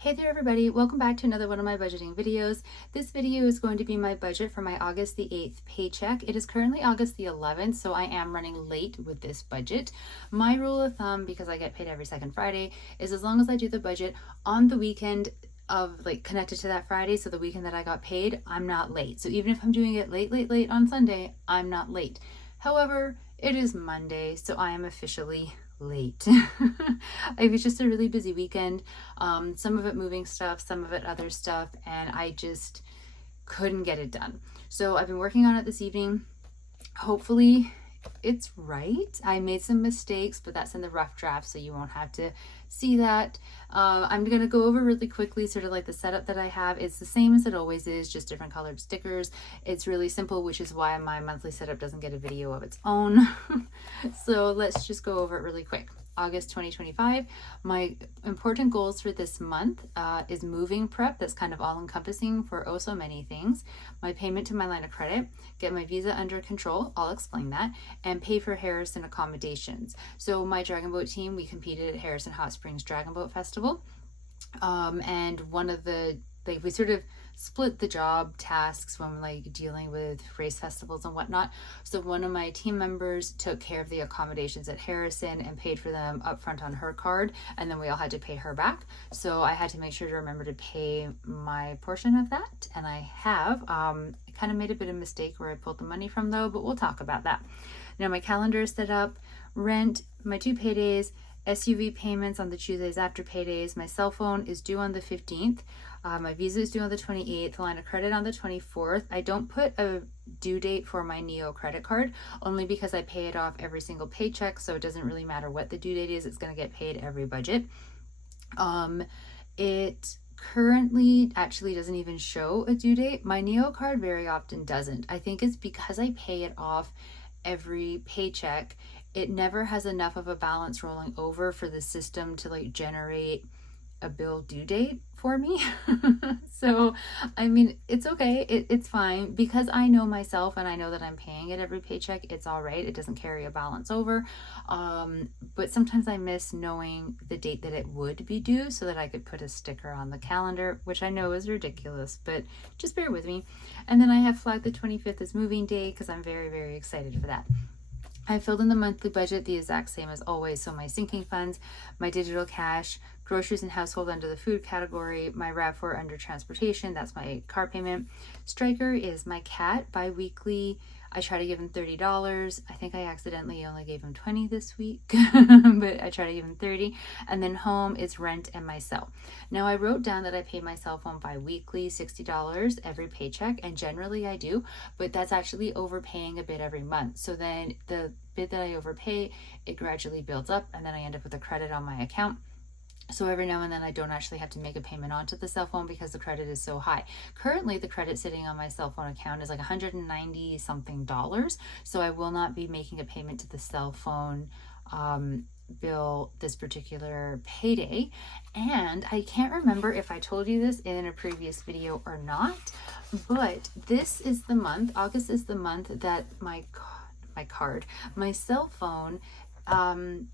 Hey there everybody, welcome back to another one of my budgeting videos. This video is going to be my budget for my August the 8th paycheck. It is currently August the 11th, so I am running late with this budget. My rule of thumb, because I get paid every second Friday, is as long as I do the budget on the weekend of connected to that Friday, so the weekend that I got paid, I'm not late. So even if I'm doing it late on Sunday, I'm not late. However, it is Monday, so I am officially late. It was just a really busy weekend. Some of it moving stuff, some of it other stuff, and I just couldn't get it done. So I've been working on it this evening. Hopefully it's right. I made some mistakes, but that's in the rough draft, so you won't have to see that. I'm going to go over really quickly sort of like the setup that I have. It's the same as it always is, just different colored stickers. It's really simple, which is why my monthly setup doesn't get a video of its own. So let's just go over it really quick. August 2025. My important goals for this month is moving prep. That's kind of all encompassing for oh so many things. My payment to my line of credit, get my visa under control, I'll explain that, and pay for Harrison accommodations. So my Dragon Boat team, we competed at Harrison Hot Springs Dragon Boat Festival. And one of the, we sort of split the job tasks when dealing with race festivals and whatnot. So one of my team members took care of the accommodations at Harrison and paid for them upfront on her card, and then we all had to pay her back. So I had to make sure to remember to pay my portion of that, and I have. I kind of made a bit of mistake where I pulled the money from though, but we'll talk about that. Now my calendar is set up, rent, my 2 paydays, SUV payments on the Tuesdays after paydays. My cell phone is due on the 15th. My visa is due on the 28th, line of credit on the 24th. I don't put a due date for my Neo credit card, only because I pay it off every single paycheck, so it doesn't really matter what the due date is, it's going to get paid every budget. It currently actually doesn't even show a due date. My Neo card very often doesn't. I think it's because I pay it off every paycheck. It never has enough of a balance rolling over for the system to generate a bill due date for me. So I mean, it's okay, it's fine because I know myself and I know that I'm paying it every paycheck. It's all right, it doesn't carry a balance over. But sometimes I miss knowing the date that it would be due so that I could put a sticker on the calendar, which I know is ridiculous, but just bear with me. And then I have flagged the 25th as moving day because I'm very excited for that. I filled in the monthly budget the exact same as always. So my sinking funds, my digital cash, groceries and household under the food category, my RAV4 under transportation, that's my car payment. Striker is my cat, bi-weekly. I try to give him $30. I think I accidentally only gave him 20 this week, but I try to give him 30. And then home is rent and my cell. Now I wrote down that I pay my cell phone bi-weekly, $60 every paycheck, and generally I do, but that's actually overpaying a bit every month. So then the bit that I overpay, it gradually builds up, and then I end up with a credit on my account. So every now and then I don't actually have to make a payment onto the cell phone because the credit is so high. Currently the credit sitting on my cell phone account is like $190 something. So I will not be making a payment to the cell phone bill this particular payday. And I can't remember if I told you this in a previous video or not, but this is the month, August is the month that my cell phone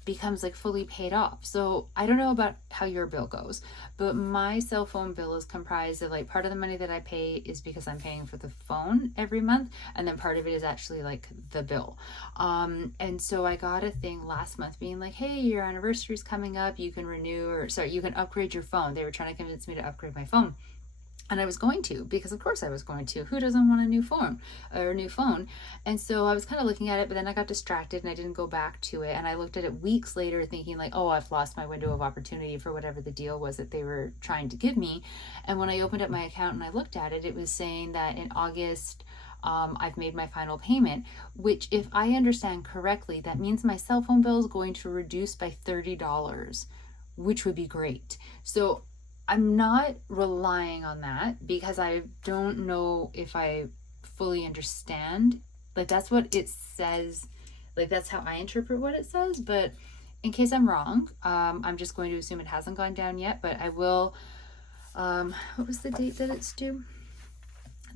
becomes fully paid off. So I don't know about how your bill goes, but my cell phone bill is comprised of part of the money that I pay is because I'm paying for the phone every month, and then part of it is actually the bill. And so I got a thing last month being hey, your anniversary is coming up, you can renew, or sorry, you can upgrade your phone. They were trying to convince me to upgrade my phone. And I was going to, because of course I was going to. Who doesn't want a new phone or a new phone? And so I was kind of looking at it, but then I got distracted and I didn't go back to it. And I looked at it weeks later thinking oh, I've lost my window of opportunity for whatever the deal was that they were trying to give me. And when I opened up my account and I looked at it, it was saying that in August, I've made my final payment, which if I understand correctly, that means my cell phone bill is going to reduce by $30, which would be great. So I'm not relying on that because I don't know if I fully understand. That's what it says. That's how I interpret what it says. But in case I'm wrong, I'm just going to assume it hasn't gone down yet. But I will. What was the date that it's due?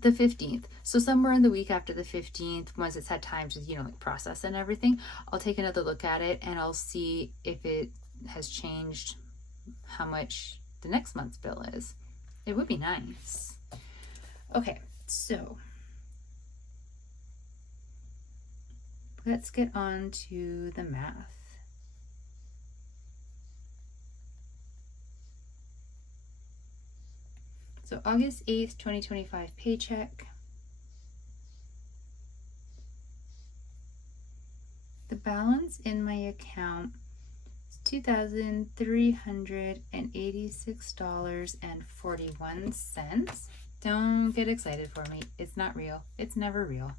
The 15th. So somewhere in the week after the 15th, once it's had time to, process and everything, I'll take another look at it and I'll see if it has changed, how much the next month's bill is. It would be nice. Okay, so let's get on to the math. So August 8th, 2025 paycheck. The balance in my account is $2,386.41. Don't get excited for me. It's not real. It's never real.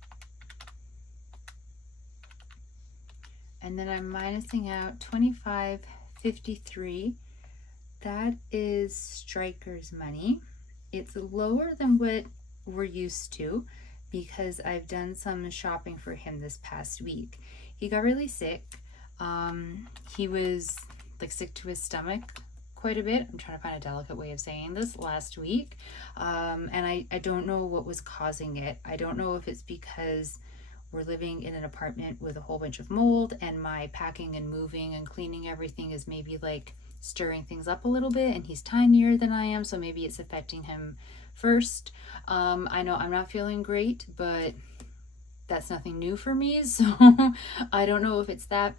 And then I'm minusing out $25.53. That is Striker's money. It's lower than what we're used to because I've done some shopping for him this past week. He got really sick. He was like sick to his stomach quite a bit. I'm trying to find a delicate way of saying this, last week. And I don't know what was causing it. I don't know if it's because we're living in an apartment with a whole bunch of mold and my packing and moving and cleaning everything is maybe like stirring things up a little bit, and he's tinier than I am, so maybe it's affecting him first. I know I'm not feeling great, but that's nothing new for me, so I don't know if it's that.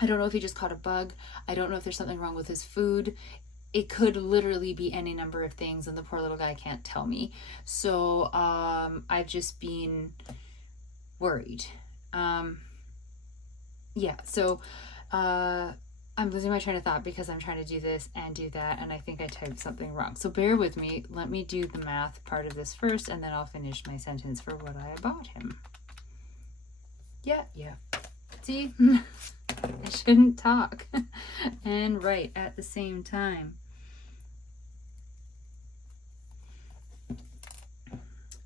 I don't know if he just caught a bug. I don't know if there's something wrong with his food. It could literally be any number of things, and the poor little guy can't tell me. So I've just been worried. I'm losing my train of thought because I'm trying to do this and do that, and I think I typed something wrong. So bear with me. Let me do the math part of this first, and then I'll finish my sentence for what I bought him. Yeah. See? I shouldn't talk and write at the same time.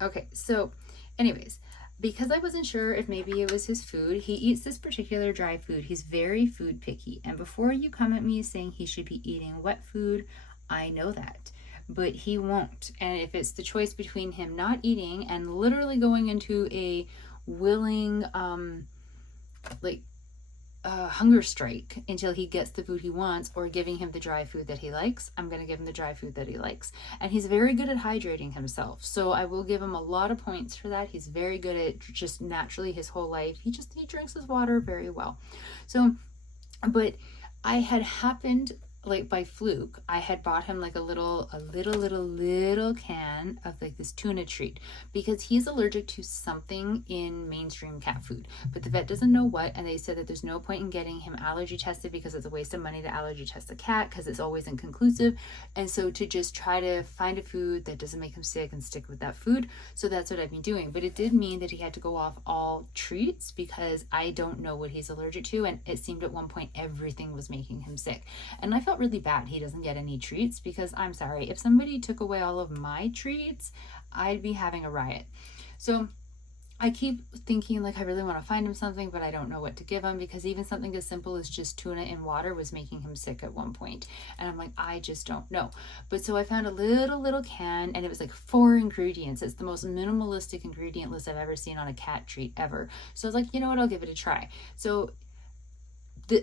Okay, so anyways, because I wasn't sure if maybe it was his food, he eats this particular dry food. He's very food picky. And before you come at me saying he should be eating wet food, I know that. But he won't. And if it's the choice between him not eating and literally going into a willing, hunger strike until he gets the food he wants, or giving him the dry food that he likes, I'm going to give him the dry food that he likes. And he's very good at hydrating himself, so I will give him a lot of points for that. He's very good at just naturally his whole life. He drinks his water very well. So, but I had happened, like by fluke, I had bought him like a little can of like this tuna treat because he's allergic to something in mainstream cat food, but the vet doesn't know what, and they said that there's no point in getting him allergy tested because it's a waste of money to allergy test a cat because it's always inconclusive, and so to just try to find a food that doesn't make him sick and stick with that food. So that's what I've been doing, but it did mean that he had to go off all treats because I don't know what he's allergic to, and it seemed at one point everything was making him sick, and I felt really bad he doesn't get any treats because I'm sorry, if somebody took away all of my treats, I'd be having a riot. So I keep thinking like I really want to find him something, but I don't know what to give him because even something as simple as just tuna in water was making him sick at one point. And I'm like, I just don't know. But so I found a little can, and it was like 4 ingredients. It's the most minimalistic ingredient list I've ever seen on a cat treat ever. So I was like, you know what, I'll give it a try. So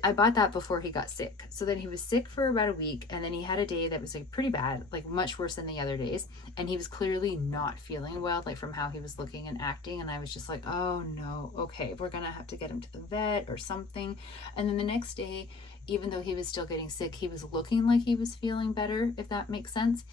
I bought that before he got sick. So then he was sick for about a week, and then he had a day that was like pretty bad, like much worse than the other days, and he was clearly not feeling well, like from how he was looking and acting, and I was just like, oh no, okay, we're gonna have to get him to the vet or something. And then the next day, even though he was still getting sick, he was looking like he was feeling better, if that makes sense.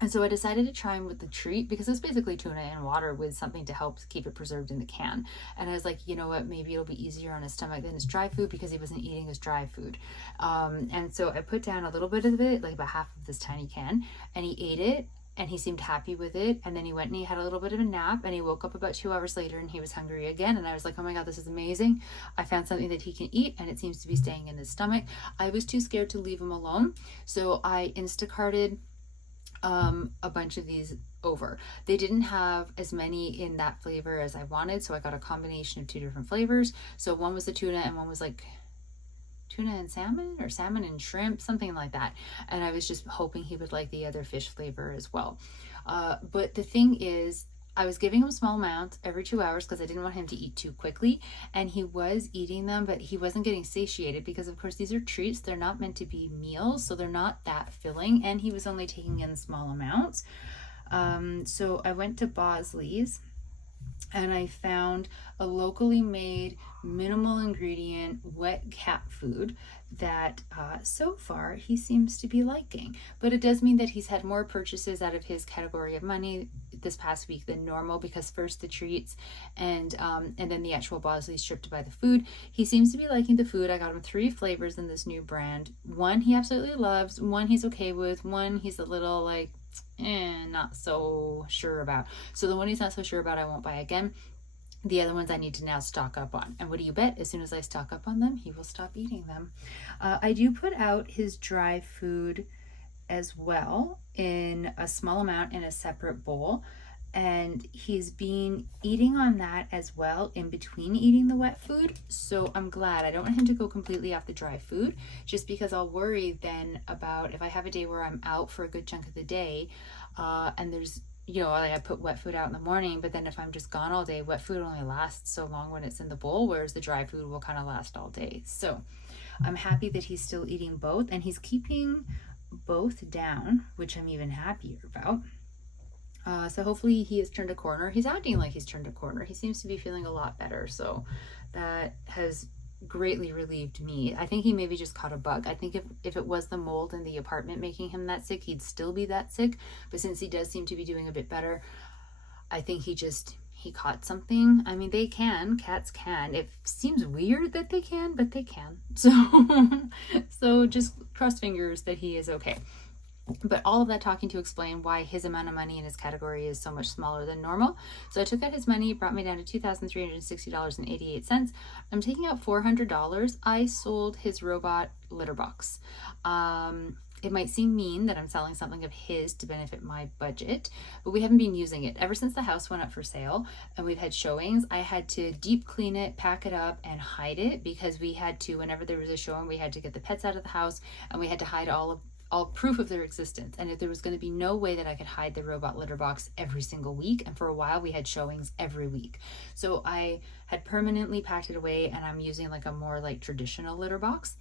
And so I decided to try him with the treat because it's basically tuna and water with something to help keep it preserved in the can. And I was like, you know what, maybe it'll be easier on his stomach than his dry food because he wasn't eating his dry food. And so I put down a little bit of it, like about half of this tiny can, and he ate it. And he seemed happy with it. And then he went and he had a little bit of a nap, and he woke up about 2 hours later and he was hungry again. And I was like, oh my God, this is amazing. I found something that he can eat and it seems to be staying in his stomach. I was too scared to leave him alone. So I Instacarted a bunch of these over. They didn't have as many in that flavor as I wanted, so I got a combination of 2 different flavors. So one was the tuna and one was like tuna and salmon, or salmon and shrimp, something like that. And I was just hoping he would like the other fish flavor as well. But the thing is, I was giving him small amounts every 2 hours because I didn't want him to eat too quickly. And he was eating them, but he wasn't getting satiated because, of course, these are treats. They're not meant to be meals, so they're not that filling. And he was only taking in small amounts. So I went to Bosley's and I found a locally made, minimal ingredient, wet cat food that so far he seems to be liking. But it does mean that he's had more purchases out of his category of money this past week than normal, because first the treats and then the actual Bosley's trip to buy the food. He seems to be liking the food. I got him 3 flavors in this new brand. One he absolutely loves, one he's okay with, one he's a little like not so sure about. So the one he's not so sure about I won't buy again. The other ones I need to now stock up on. And what do you bet? As soon as I stock up on them, he will stop eating them. I do put out his dry food as well in a small amount in a separate bowl. And he's been eating on that as well in between eating the wet food. So I'm glad. I don't want him to go completely off the dry food, just because I'll worry then about if I have a day where I'm out for a good chunk of the day and there's, like I put wet food out in the morning, but then if I'm just gone all day, wet food only lasts so long when it's in the bowl, whereas the dry food will kind of last all day. So I'm happy that he's still eating both, and he's keeping both down, which I'm even happier about. So hopefully he has turned a corner. He's acting like he's turned a corner. He seems to be feeling a lot better. So that has greatly relieved me. I think he maybe just caught a bug. I think if it was the mold in the apartment making him that sick, he'd still be that sick. But since he does seem to be doing a bit better, I think he caught something. I mean, cats can. It seems weird that they can, but they can. So just cross fingers that he is okay. But all of that talking to explain why his amount of money in his category is so much smaller than normal. So I took out his money, brought me down to $2,360.88. I'm taking out $400. I sold his robot litter box. It might seem mean that I'm selling something of his to benefit my budget, but we haven't been using it. Ever since the house went up for sale and we've had showings, I had to deep clean it, pack it up, and hide it, because we had to, whenever there was a showing, we had to get the pets out of the house and we had to hide all proof of their existence. And if there was going to be no way that I could hide the robot litter box every single week, and for a while we had showings every week, so I had permanently packed it away, and I'm using like a more like traditional litter box.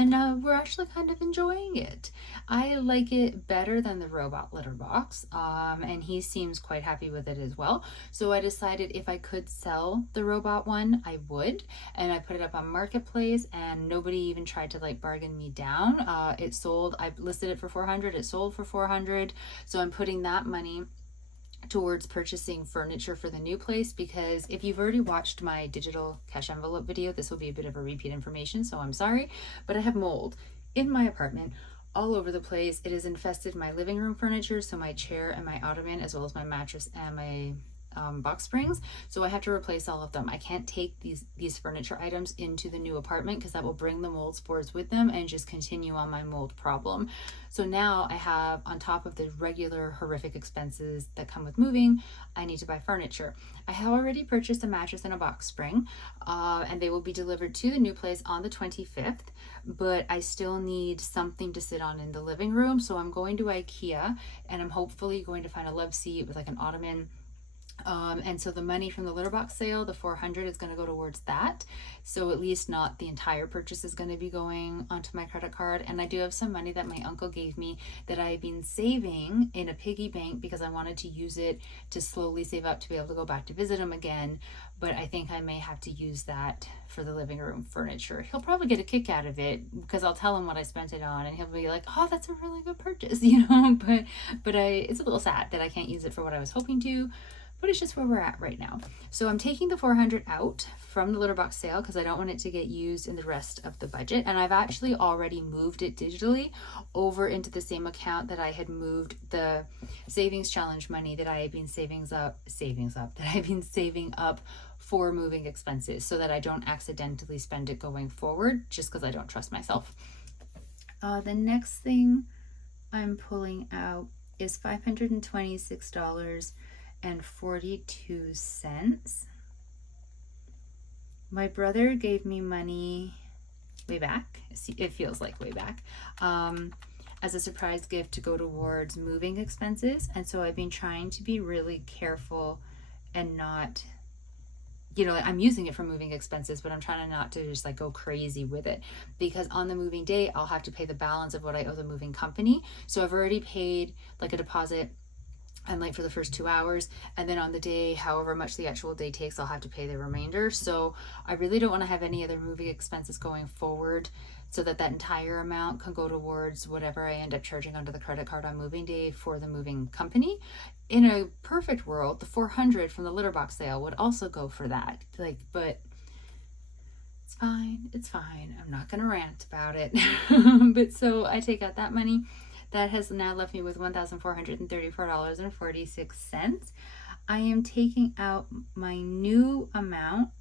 And we're actually kind of enjoying it. I like it better than the robot litter box, and he seems quite happy with it as well. So I decided if I could sell the robot one, I would. And I put it up on Marketplace, and nobody even tried to like bargain me down. It sold. I listed it for $400. It sold for $400. So I'm putting that money towards purchasing furniture for the new place, because if you've already watched my digital cash envelope video, this will be a bit of a repeat information, so I'm sorry, but I have mold in my apartment all over the place. It has infested my living room furniture, so my chair and my ottoman, as well as my mattress and my box springs. So I have to replace all of them. I can't take these furniture items into the new apartment because that will bring the mold spores with them and just continue on my mold problem. So now I have, on top of the regular horrific expenses that come with moving, I need to buy furniture. I have already purchased a mattress and a box spring, and they will be delivered to the new place on the 25th, but I still need something to sit on in the living room. So I'm going to IKEA, and I'm hopefully going to find a love seat with like an ottoman. And so the money from the litter box sale, the $400, is going to go towards that. So at least not the entire purchase is going to be going onto my credit card. And I do have some money that my uncle gave me that I've been saving in a piggy bank because I wanted to use it to slowly save up to be able to go back to visit him again. But I think I may have to use that for the living room furniture. He'll probably get a kick out of it because I'll tell him what I spent it on, and he'll be like, "Oh, that's a really good purchase," But it's a little sad that I can't use it for what I was hoping to. But it's just where we're at right now. So I'm taking the $400 out from the litter box sale because I don't want it to get used in the rest of the budget. And I've actually already moved it digitally over into the same account that I had moved the savings challenge money that I had been saving up for moving expenses, so that I don't accidentally spend it going forward, just because I don't trust myself. The next thing I'm pulling out is $526.42. My brother gave me money way back. It feels like way back. as a surprise gift to go towards moving expenses. And so I've been trying to be really careful and not, I'm using it for moving expenses, but I'm trying not to just like go crazy with it, because on the moving day, I'll have to pay the balance of what I owe the moving company. So I've already paid like a deposit and like for the first 2 hours, and then on the day, however much the actual day takes, I'll have to pay the remainder. So I really don't want to have any other moving expenses going forward, so that entire amount can go towards whatever I end up charging onto the credit card on moving day for the moving company. In a perfect world, the $400 from the litter box sale would also go for that. But it's fine. I'm not gonna rant about it. But so I take out that money. That has now left me with $1,434.46. I am taking out my new amount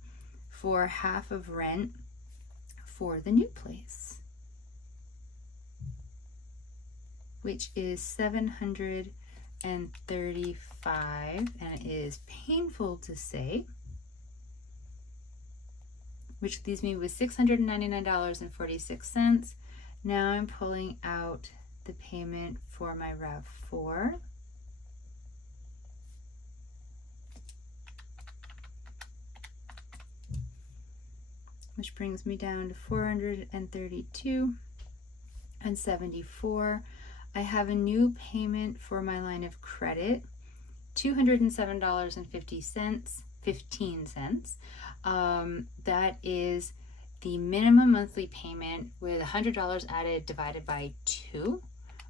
for half of rent for the new place, which is $735, and it is painful to say, which leaves me with $699.46. Now I'm pulling out the payment for my RAV4. Which brings me down to $432.74. I have a new payment for my line of credit, $207.15. That is the minimum monthly payment with $100 added divided by 2,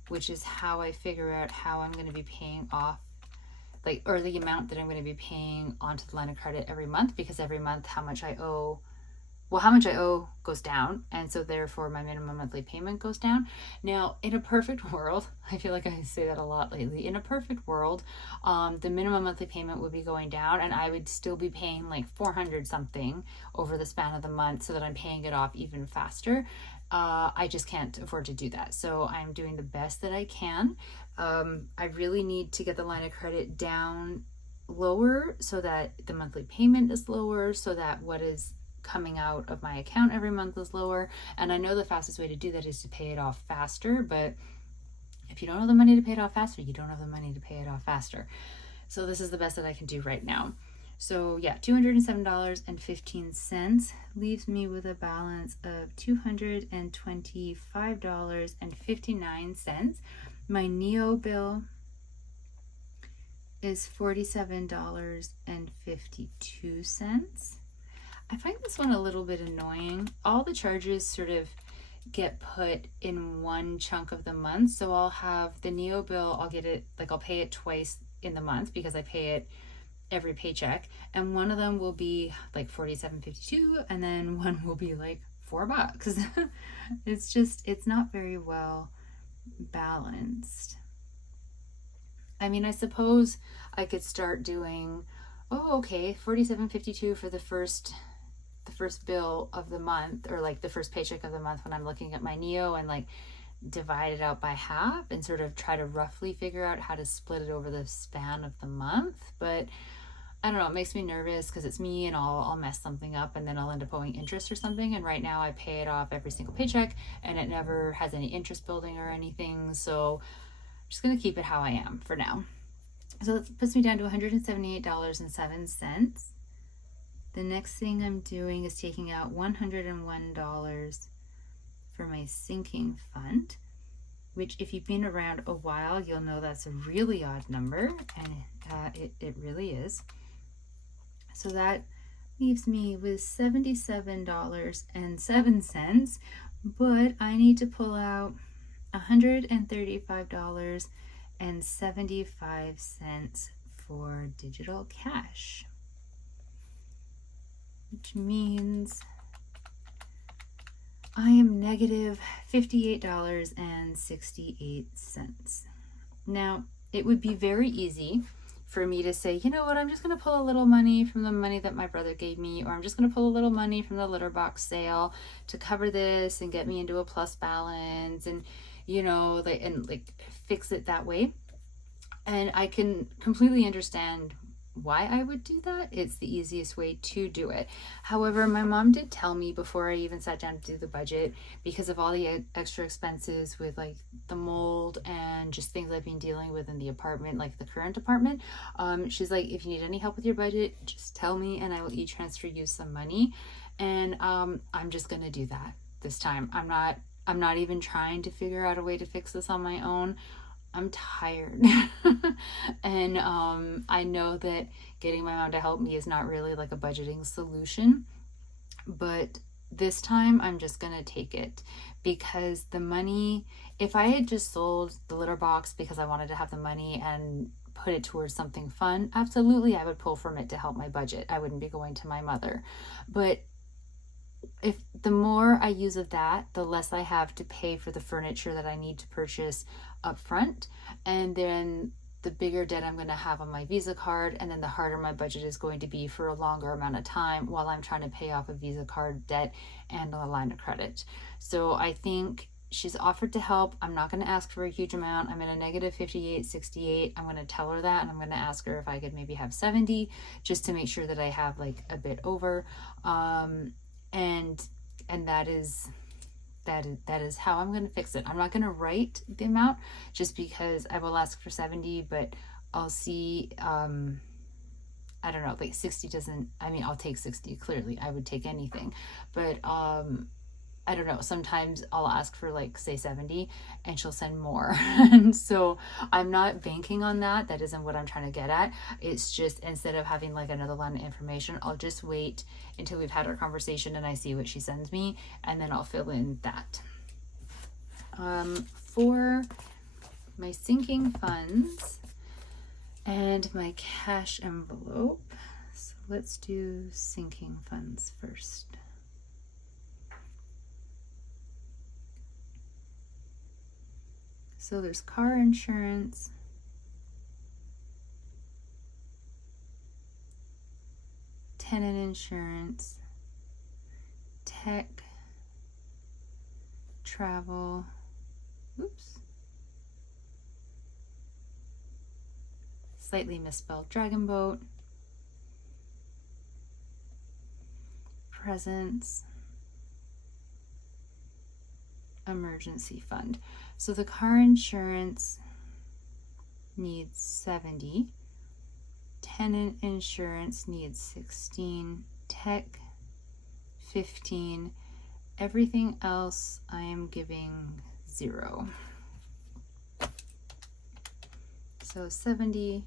which is how I figure out how I'm going to be paying off, or the amount that I'm going to be paying onto the line of credit every month, because every month how much I owe goes down, and so therefore my minimum monthly payment goes down. Now, in a perfect world, I feel like I say that a lot lately, in a perfect world, the minimum monthly payment would be going down, and I would still be paying like $400 something over the span of the month, so that I'm paying it off even faster. I just can't afford to do that, so I'm doing the best that I can. I really need to get the line of credit down lower, so that the monthly payment is lower, so that what is coming out of my account every month is lower. And I know the fastest way to do that is to pay it off faster, but if you don't have the money to pay it off faster, you don't have the money to pay it off faster. So this is the best that I can do right now. So yeah, $207.15 leaves me with a balance of $225.59. My NEO bill is $47.52. I find this one a little bit annoying. All the charges sort of get put in one chunk of the month. So I'll have the NEO bill, I'll pay it twice in the month because I pay it every paycheck. And one of them will be like $47.52, and then one will be like $4. It's not very well balanced. I mean, I suppose I could start doing, $47.52 for the first bill of the month, or like the first paycheck of the month when I'm looking at my NEO, and like divide it out by half and sort of try to roughly figure out how to split it over the span of the month. But I don't know, it makes me nervous because it's me, and I'll mess something up, and then I'll end up owing interest or something. And right now I pay it off every single paycheck, and it never has any interest building or anything. So I'm just gonna keep it how I am for now. So that puts me down to $178.07. The next thing I'm doing is taking out $101 for my sinking fund, which if you've been around a while, you'll know that's a really odd number, and it really is. So that leaves me with $77.07, but I need to pull out $135.75 for digital cash, which means I am negative $58.68. Now, it would be very easy for me to say, you know what, I'm just going to pull a little money from the money that my brother gave me, or I'm just going to pull a little money from the litter box sale to cover this and get me into a plus balance, and fix it that way. And I can completely understand why I would do that. It's the easiest way to do it. However, my mom did tell me before I even sat down to do the budget, because of all the extra expenses with like the mold and just things I've been dealing with in the apartment, like the current apartment, she's like, if you need any help with your budget, just tell me and I will e-transfer you some money. And I'm just gonna do that this time. I'm not even trying to figure out a way to fix this on my own. I'm tired. And I know that getting my mom to help me is not really like a budgeting solution, but this time I'm just gonna take it, because the money, if I had just sold the litter box because I wanted to have the money and put it towards something fun, absolutely I would pull from it to help my budget. I wouldn't be going to my mother. But if the more I use of that, the less I have to pay for the furniture that I need to purchase up front, and then the bigger debt I'm going to have on my Visa card, and then the harder my budget is going to be for a longer amount of time while I'm trying to pay off a Visa card debt and a line of credit. So I think she's offered to help. I'm not going to ask for a huge amount. I'm at a negative 58, 68. I'm going to tell her that, and I'm going to ask her if I could maybe have 70, just to make sure that I have like a bit over. And that is how I'm going to fix it. I'm not going to write the amount just because I will ask for 70, but I'll see, I don't know, like 60 doesn't, I mean, I'll take 60, clearly. I would take anything. But I don't know, sometimes I'll ask for like say 70 and she'll send more. And so I'm not banking on that. That isn't what I'm trying to get at. It's just, instead of having like another line of information, I'll just wait until we've had our conversation and I see what she sends me, and then I'll fill in that. For my sinking funds and my cash envelope, so let's do sinking funds first. So there's car insurance, tenant insurance, tech, travel, slightly misspelled dragon boat, presents, emergency fund. So the car insurance needs 70, tenant insurance needs 16, tech 15, everything else I am giving 0. So 70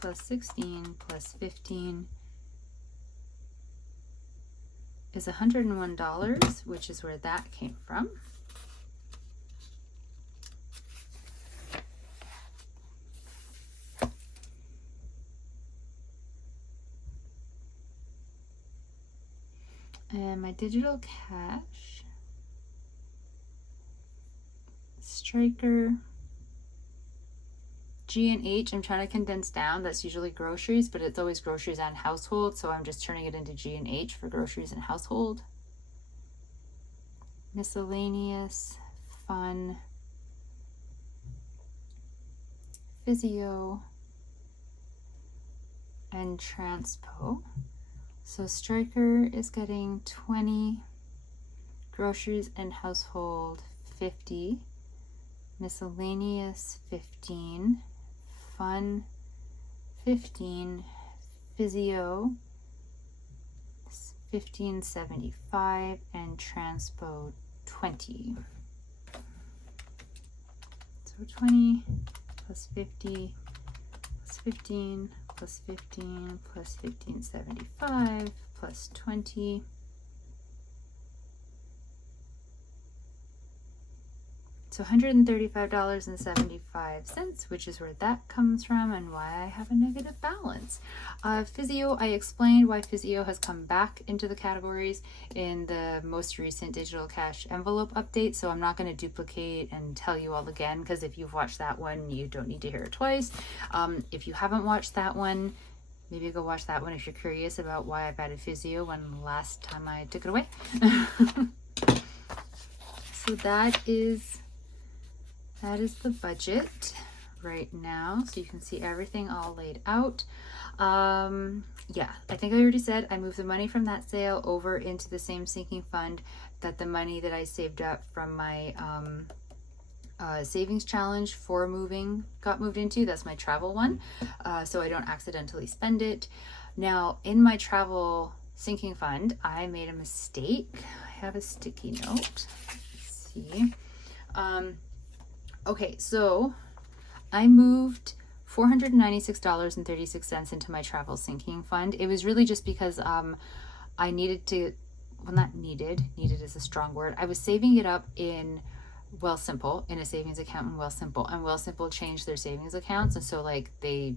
plus 16 plus 15 is $101, which is where that came from. And my digital cash, Striker, G&H, I'm trying to condense down. That's usually groceries, but it's always groceries and household, so I'm just turning it into G&H for groceries and household. Miscellaneous, fun, physio, and transpo. So Striker is getting 20, groceries and household 50, miscellaneous 15, fun 15, physio 1575, and transpo 20. So 20 plus 50 plus 15 plus 15 plus 1575 plus 20. So $135.75, which is where that comes from and why I have a negative balance. Physio, I explained why physio has come back into the categories in the most recent digital cash envelope update, so I'm not going to duplicate and tell you all again, because if you've watched that one, you don't need to hear it twice. If you haven't watched that one, maybe go watch that one if you're curious about why I've added physio when last time I took it away. So that is the budget. right now so you can see everything all laid out. Yeah, I think I already said I moved the money from that sale over into the same sinking fund that the money that I saved up from my savings challenge for moving got moved into. That's my travel one, so I don't accidentally spend it. Now, in my travel sinking fund, I made a mistake. I have a sticky note. Let's see. Okay, so I moved $496.36 into my travel sinking fund. It was really just because I needed to, well, not needed is a strong word. I was saving it up in Wealthsimple, in a savings account in Wealthsimple, and Wealthsimple changed their savings accounts, and so like they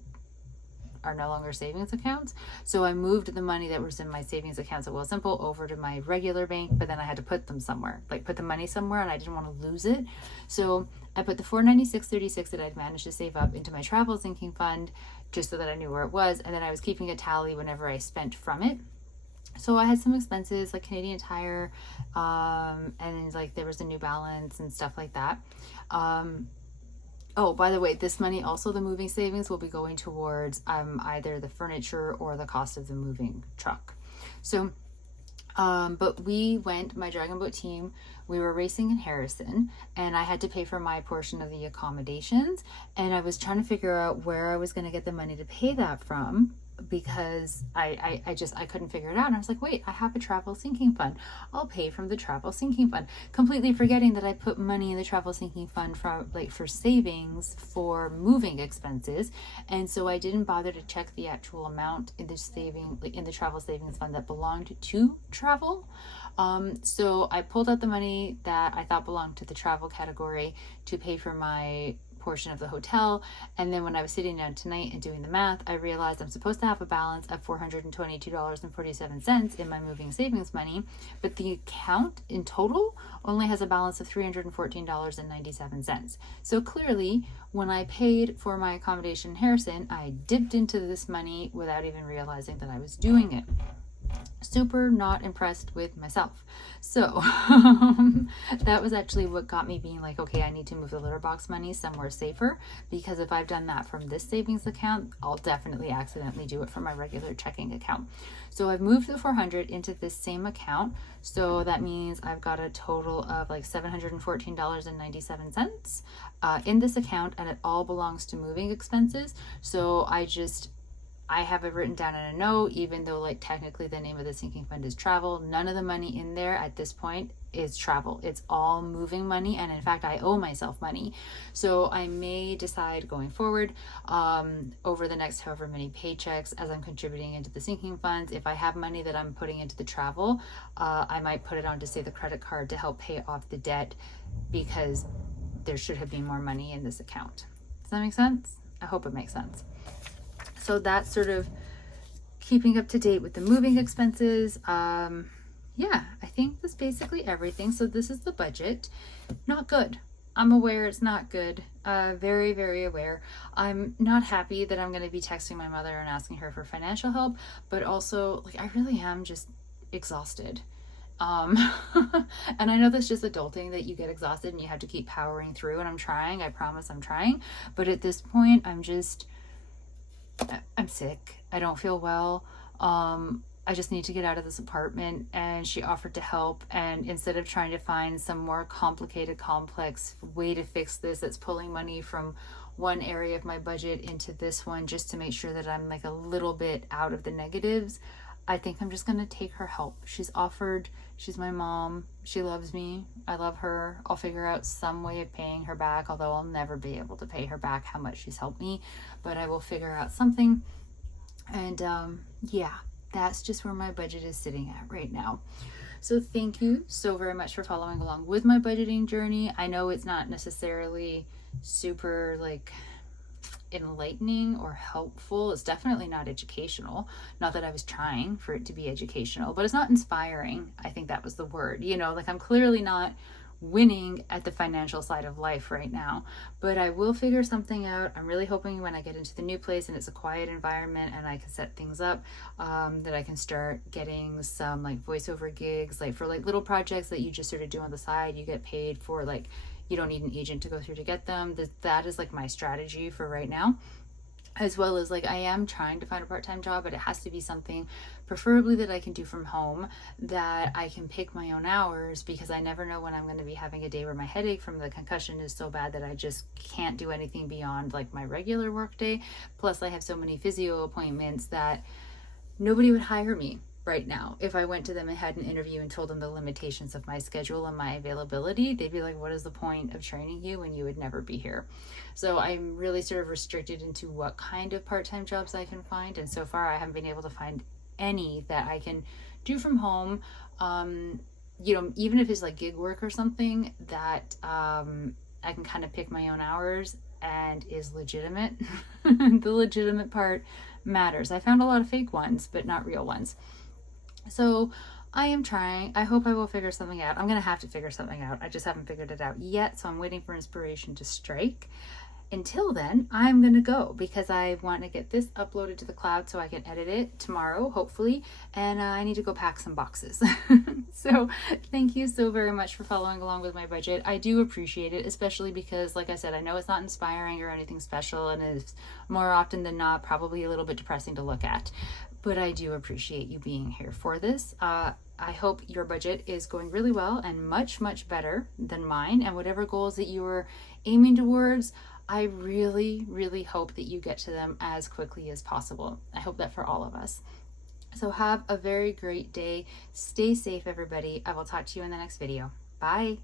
are no longer savings accounts. So I moved the money that was in my savings accounts at Wealthsimple over to my regular bank, but then I had to put them somewhere, like put the money somewhere, and I didn't want to lose it. So I put the $496.36 that I'd managed to save up into my travel sinking fund just so that I knew where it was, and then I was keeping a tally whenever I spent from it. So I had some expenses like Canadian Tire, and like there was a New Balance and stuff like that. Oh, by the way, this money, also the moving savings, will be going towards either the furniture or the cost of the moving truck. So, but we went, my Dragon Boat team, we were racing in Harrison, and I had to pay for my portion of the accommodations, and I was trying to figure out where I was going to get the money to pay that from, because I couldn't figure it out. And I was like, wait, I have a travel sinking fund. I'll pay from the travel sinking fund, completely forgetting that I put money in the travel sinking fund for savings for moving expenses. And so I didn't bother to check the actual amount in the travel savings fund that belonged to travel. So I pulled out the money that I thought belonged to the travel category to pay for my portion of the hotel, and then when I was sitting down tonight and doing the math, I realized I'm supposed to have a balance of $422.47 in my moving savings money, but the account in total only has a balance of $314.97. So clearly, when I paid for my accommodation in Harrison, I dipped into this money without even realizing that I was doing it. Super not impressed with myself. So that was actually what got me being like, okay, I need to move the litter box money somewhere safer, because if I've done that from this savings account, I'll definitely accidentally do it from my regular checking account. So I've moved the 400 into this same account. So that means I've got a total of like $714.97 in this account, and it all belongs to moving expenses. So I have it written down in a note, even though like technically the name of the sinking fund is travel. None of the money in there at this point is travel. It's all moving money. And in fact, I owe myself money. So I may decide going forward over the next however many paychecks as I'm contributing into the sinking funds, if I have money that I'm putting into the travel, I might put it on to say the credit card to help pay off the debt, because there should have been more money in this account. Does that make sense? I hope it makes sense. So that's sort of keeping up to date with the moving expenses. Yeah, I think that's basically everything. So this is the budget. Not good. I'm aware it's not good. Very, very aware. I'm not happy that I'm going to be texting my mother and asking her for financial help, but also like I really am just exhausted. And I know that's just adulting, that you get exhausted and you have to keep powering through, and I'm trying. I promise I'm trying. But at this point, I'm sick. I don't feel well. I just need to get out of this apartment, and she offered to help. And instead of trying to find some more complicated, complex way to fix this that's pulling money from one area of my budget into this one just to make sure that I'm like a little bit out of the negatives, I think I'm just going to take her help. She's offered. She's my mom. She loves me. I love her. I'll figure out some way of paying her back, although I'll never be able to pay her back how much she's helped me, but I will figure out something. And yeah, that's just where my budget is sitting at right now. So thank you so very much for following along with my budgeting journey. I know it's not necessarily super like enlightening or helpful. It's definitely not educational. Not that I was trying for it to be educational, but it's not inspiring. I think that was the word. Like I'm clearly not winning at the financial side of life right now, but I will figure something out. I'm really hoping when I get into the new place and it's a quiet environment and I can set things up, that I can start getting some like voiceover gigs, like for like little projects that you just sort of do on the side. You get paid for like, You don't need an agent to go through to get them. That is like my strategy for right now. As well as like I am trying to find a part-time job, but it has to be something preferably that I can do from home, that I can pick my own hours, because I never know when I'm going to be having a day where my headache from the concussion is so bad that I just can't do anything beyond like my regular work day. Plus I have so many physio appointments that nobody would hire me right now. If I went to them and had an interview and told them the limitations of my schedule and my availability, they'd be like, what is the point of training you when you would never be here? So I'm really sort of restricted into what kind of part-time jobs I can find. And so far I haven't been able to find any that I can do from home. Even if it's like gig work or something that I can kind of pick my own hours and is legitimate. The legitimate part matters. I found a lot of fake ones, but not real ones. So I am trying. I hope I will figure something out. I'm going to have to figure something out. I just haven't figured it out yet. So I'm waiting for inspiration to strike. Until then, I'm going to go because I want to get this uploaded to the cloud so I can edit it tomorrow, hopefully. And I need to go pack some boxes. So thank you so very much for following along with my budget. I do appreciate it, especially because, like I said, I know it's not inspiring or anything special, and it's more often than not probably a little bit depressing to look at. But I do appreciate you being here for this. I hope your budget is going really well and much, much better than mine. And whatever goals that you are aiming towards, I really, really hope that you get to them as quickly as possible. I hope that for all of us. So have a very great day. Stay safe, everybody. I will talk to you in the next video. Bye.